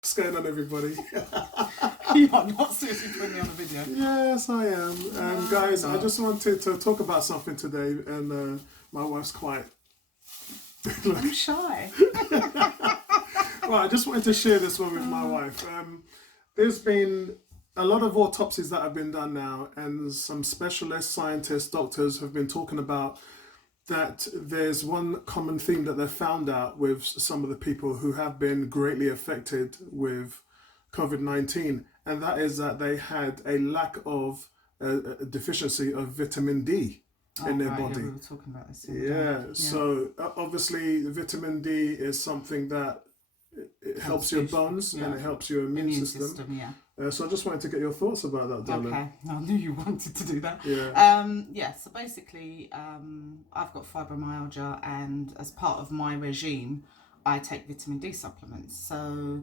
What's going on, everybody? You are not seriously putting me on a video. Yes, I am. Guys, I no. just wanted to talk about something today, and my wife's quite. I'm shy. Well, I just wanted to share this one with my wife. There's been a lot of autopsies that have been done now, and some specialists, scientists, doctors have been talking about that there's one common theme that they've found out with some of the people who have been greatly affected with COVID-19, and that is that they had a lack of a deficiency of vitamin D in their right, body. yeah, we were talking about this. Yeah, so obviously vitamin D is something that it helps your bones and it helps your immune system. Yeah. So I just wanted to get your thoughts about that, darling. Okay, I knew you wanted to do that. Yeah. So basically, I've got fibromyalgia, and as part of my regime, I take vitamin D supplements. So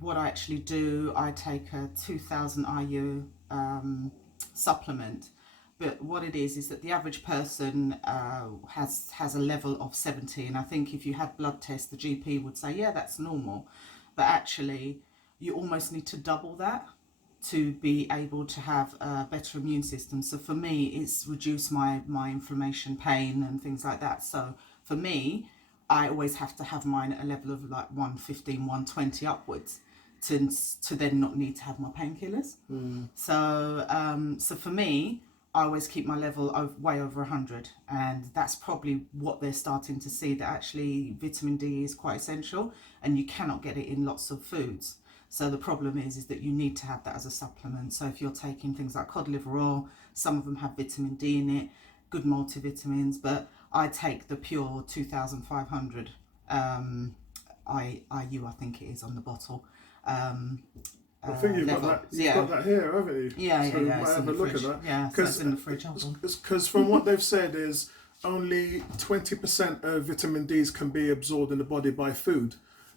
what I actually do, I take a 2000 IU supplement. But what it is that the average person has a level of 70, and I think if you had blood tests, the GP would say, yeah, that's normal. But actually, you almost need to double that to be able to have a better immune system. So for me, it's reduced my inflammation, pain, and things like that. So for me, I always have to have mine at a level of like 115, 120 upwards to then not need to have my painkillers. So for me, I always keep my level way over 100, and that's probably what they're starting to see, that actually vitamin D is quite essential, and you cannot get it in lots of foods. So the problem is that you need to have that as a supplement. So if you're taking things like cod liver oil, some of them have vitamin D in it, good multivitamins, but I take the pure 2500 IU, I think it is on the bottle. I think you've got that here, haven't you? Yeah, so yeah, yeah. Might have a look at that. Yeah, so it's in the fridge. Because from what they've said is only 20% of vitamin D's can be absorbed in the body by food.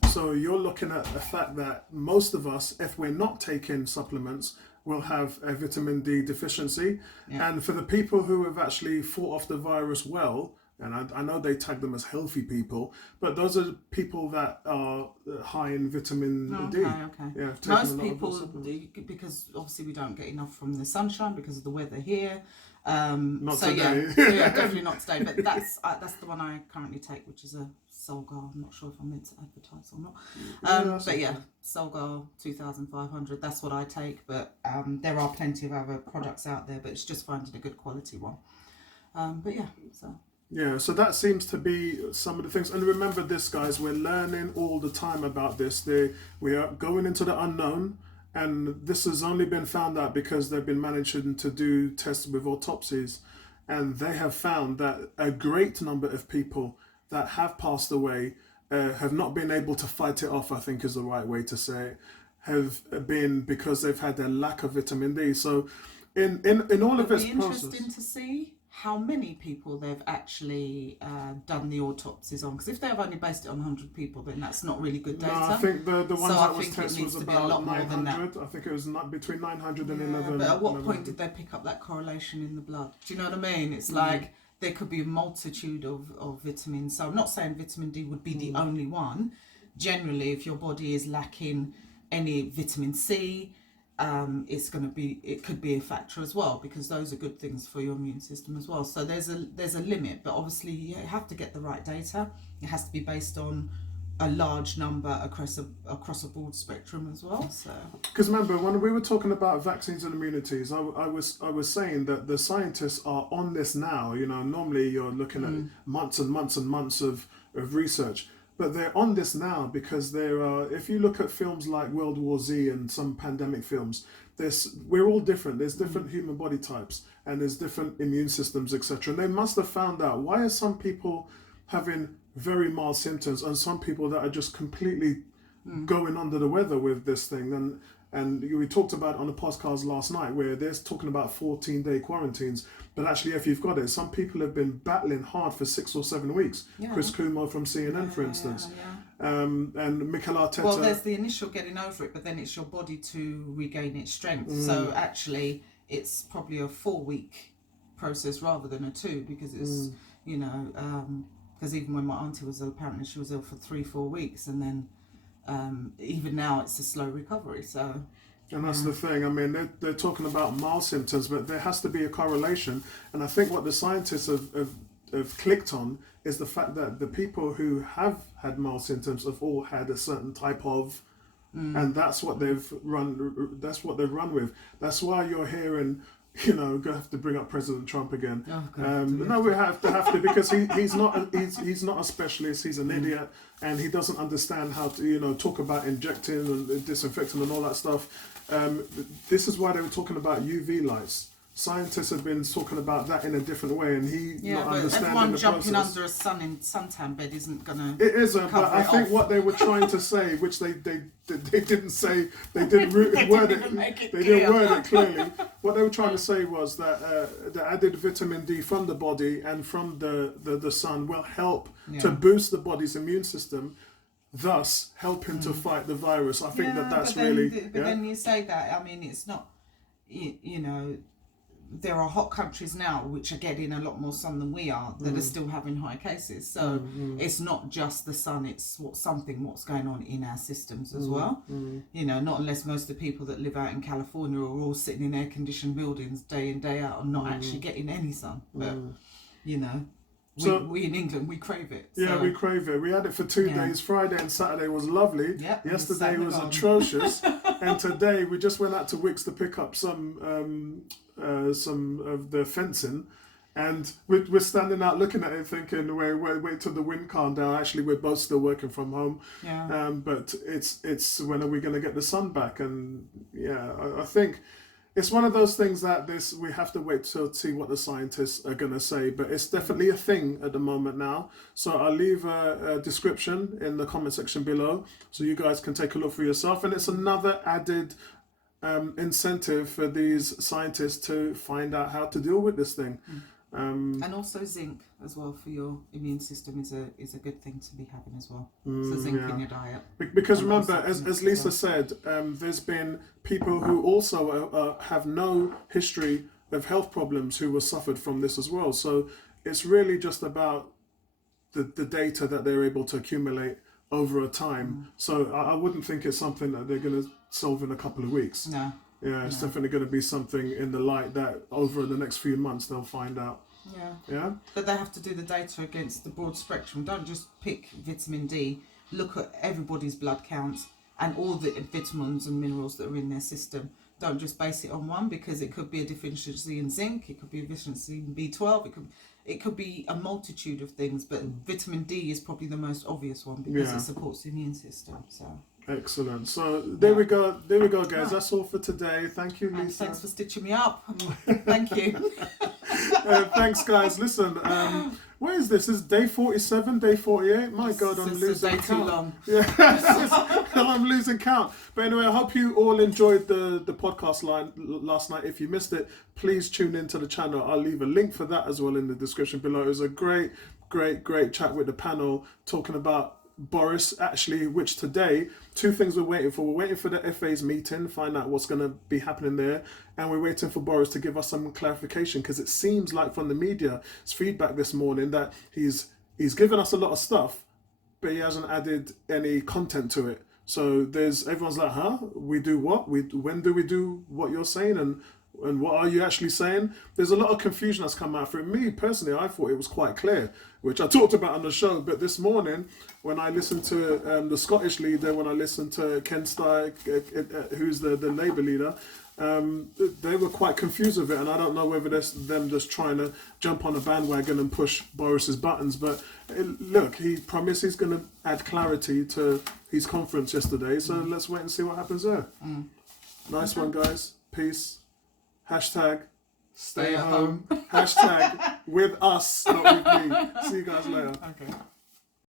So you're looking at the fact that most of us, if we're not taking supplements, will have a vitamin D deficiency. Yeah. And for the people who have actually fought off the virus well, and I know they tag them as healthy people, but those are people that are high in vitamin D. Okay. Yeah, most people do, because obviously we don't get enough from the sunshine because of the weather here. Not today. Yeah, definitely not today. But that's the one I currently take, which is a Solgar. I'm not sure if I'm meant to advertise or not. But yeah, Solgar 2500. That's what I take. But there are plenty of other products out there, but it's just finding a good quality one. But yeah, so. Yeah, so that seems to be some of the things. And remember this, guys, we're learning all the time about this. We are going into the unknown, and this has only been found out because they've been managing to do tests with autopsies. And they have found that a great number of people that have passed away have not been able to fight it off, I think is the right way to say it, have been because they've had a lack of vitamin D. So in all of this process... interesting to see how many people they've actually done the autopsies on, because if they've only based it on 100 people, then that's not really good data. No, I think the ones that was tested was about 900. I think it was between 900 and 11. But at what point did they pick up that correlation in the blood? Do you know what I mean? It's like there could be a multitude of vitamins. So I'm not saying vitamin D would be the only one. Generally, if your body is lacking any vitamin C, it could be a factor as well, because those are good things for your immune system as well. So there's a limit, but obviously you have to get the right data. It has to be based on a large number across a broad spectrum as well. So because remember when we were talking about vaccines and immunities, I was saying that the scientists are on this now. You know, normally you're looking at months and months and months of research. But they're on this now because if you look at films like World War Z and some pandemic films, we're all different. There's different human body types and there's different immune systems, etc. And they must have found out, why are some people having very mild symptoms and some people that are just completely going under the weather with this thing? And we talked about on the podcast last night where they're talking about 14-day quarantines. But actually, if you've got it, some people have been battling hard for 6 or 7 weeks. Yeah. Chris Kumo from CNN, for instance. And Mikel Arteta. Well, there's the initial getting over it, but then it's your body to regain its strength. So actually, it's probably a 4-week process rather than a 2, because it's, because even when my auntie was ill, apparently she was ill for 3-4 weeks, and then even now it's a slow recovery. So. And that's the thing. I mean, they're talking about mild symptoms, but there has to be a correlation. And I think what the scientists have clicked on is the fact that the people who have had mild symptoms have all had a certain type of, and that's what they've run. That's what they've run with. That's why you're hearing. Gonna have to bring up President Trump again. Oh, God, no, we have to because he's not a specialist. He's an idiot, and he doesn't understand how to talk about injecting and disinfecting and all that stuff. This is why they were talking about UV lights. Scientists have been talking about that in a different way, and not but understanding everyone the jumping process. under a suntan bed isn't gonna. It isn't, but I think what they were trying to say, which they didn't say, they didn't word it. They didn't word it clearly. What they were trying to say was that the added vitamin D from the body and from the sun will help to boost the body's immune system, thus helping to fight the virus. I think that's really. But then you say that. I mean, it's not. There are hot countries now which are getting a lot more sun than we are that are still having high cases. So it's not just the sun, it's what's going on in our systems as well. Not unless most of the people that live out in California are all sitting in air-conditioned buildings day in, day out and not actually getting any sun. But, So, we in England, we crave it. Yeah, so. we crave it. We had it for 2 days. Friday and Saturday was lovely. Yep, Yesterday was atrocious. And today we just went out to Wickes to pick up some of the fencing. And we're standing out looking at it thinking, wait till the wind calms down. Actually, we're both still working from home. Yeah. But it's when are we going to get the sun back? And I think it's one of those things that we have to wait to see what the scientists are going to say, but it's definitely a thing at the moment now. So I'll leave a description in the comment section below so you guys can take a look for yourself. And it's another added incentive for these scientists to find out how to deal with this thing. And also zinc as well for your immune system is a good thing to be having as well. So zinc in your diet. Because remember, as Lisa said, there's been people who also have no history of health problems who were suffered from this as well. So it's really just about the data that they're able to accumulate over a time. So I wouldn't think it's something that they're going to solve in a couple of weeks. No. Yeah, it's definitely going to be something in the light that over the next few months they'll find out. Yeah. Yeah. But they have to do the data against the broad spectrum. Don't just pick vitamin D. Look at everybody's blood counts and all the vitamins and minerals that are in their system. Don't just base it on one, because it could be a deficiency in zinc, it could be a deficiency in B12, it could be a multitude of things, but vitamin D is probably the most obvious one because it supports the immune system. So. Excellent. So there we go, guys. That's all for today. Thank you, Lisa. And thanks for stitching me up. Thank you. Thanks, guys. Listen, what is this? Is day 47, day 48? My God, I'm losing count. Too long. Yeah, I'm losing count. But anyway, I hope you all enjoyed the podcast last night. If you missed it, please tune into the channel. I'll leave a link for that as well in the description below. It was a great chat with the panel talking about Boris, actually, which today, 2 things we're waiting for. We're waiting for the FA's meeting, find out what's going to be happening there, and we're waiting for Boris to give us some clarification, because it seems like from the media's feedback this morning that he's given us a lot of stuff, but he hasn't added any content to it. So everyone's like, huh? We do what? When do we do what you're saying? And what are you actually saying? There's a lot of confusion that's come out. For me personally, I thought it was quite clear, which I talked about on the show. But this morning, when I listened to the Scottish leader, when I listened to Ken Starr, who's the Labour leader, they were quite confused with it. And I don't know whether that's them just trying to jump on a bandwagon and push Boris's buttons. But look, he promised he's going to add clarity to his conference yesterday. So let's wait and see what happens there. Nice one, guys. Peace. Hashtag stay at home. Hashtag with us, not with me. See you guys later. Okay.